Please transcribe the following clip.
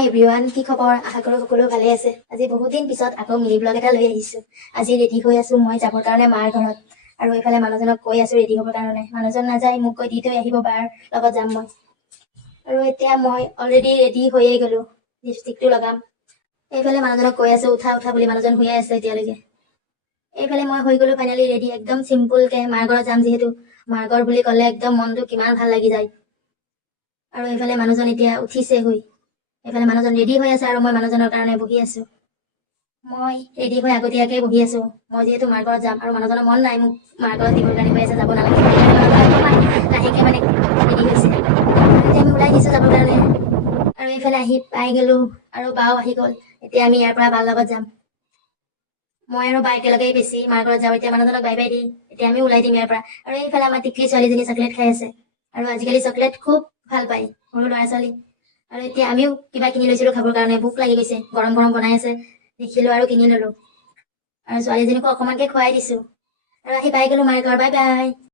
হাই everyone, কি খবৰ? আশা কৰোঁ সকলো ভালে আছে। আজি বহুত দিন পিছত আকৌ মিনি ব্লগ এটা লৈ আহিছোঁ। আজি ৰেডি হৈ আছোঁ মই যাবৰ কাৰণে মাৰ ঘৰত। আৰু এইফালে মানুহজনক কৈ আছোঁ ৰেডি হ'বৰ কাৰণে। মানুহজন নাযায়, মোক কৈ দি থৈ আহিব, বাৰ লগত যাম মই। আৰু এতিয়া মই অলৰেডি ৰেডি হৈয়ে গ'লোঁ, লিপষ্টিকটো লগাম। এইফালে মানুহজনক কৈ আছোঁ উঠা উঠা বুলি, মানুহজন শুয়ে আছে এতিয়ালৈকে। এইফালে মই হৈ গ'লোঁ ফাইনেলি ৰেডি, একদম চিম্পুলকৈ। মাৰ ঘৰত যাম যিহেতু, মাৰ ঘৰ বুলি ক'লে একদম মনটো কিমান ভাল লাগি যায়। আৰু এইফালে মানুহজন এতিয়া উঠিছে শুই। এইফালে মানুহজন ৰেডি হৈ আছে আৰু মই মানুহজনৰ কাৰণে বহি আছোঁ। মই ৰেডি হৈ আগতীয়াকৈ বহি আছোঁ। মই যিহেতু মাৰ ঘৰত যাম আৰু মানুহজনৰ মন নাই মোক মাৰ ঘৰত দিবৰ কাৰণে কৈ আছে, যাব নালাগে। লাহেকৈ মানে ৰেডি হৈছে। এতিয়া আমি ওলাই দিছোঁ যাবৰ কাৰণে। আৰু এইফালে আহি পাই গ'লোঁ আৰু বাও আহি গ'ল। এতিয়া আমি ইয়াৰ পৰা বাৰ লগত যাম। মই আৰু বা একেলগেই বেছি মাৰ ঘৰত যাওঁ। এতিয়া মানুহজনক বাই বাই দি এতিয়া আমি ওলাই দিম ইয়াৰ পৰা। আৰু এইফালে আমাৰ টিকলি ছোৱালীজনী চকলেট খাই আছে। আৰু আজিকালি চকলেট খুব ভাল পায় সৰু ল'ৰা ছোৱালী। আৰু এতিয়া আমিও কিবা কিনি লৈছিলোঁ খাবৰ কাৰণে, ভোক লাগি গৈছে, গৰম গৰম বনাই আছে, দেখিলোঁ আৰু কিনি ল'লোঁ। আৰু ছোৱালীজনীকো অকণমানকৈ খুৱাই দিছোঁ। আৰু আহি পাই গ'লোঁ মাৰ ঘৰ, বাই বাই।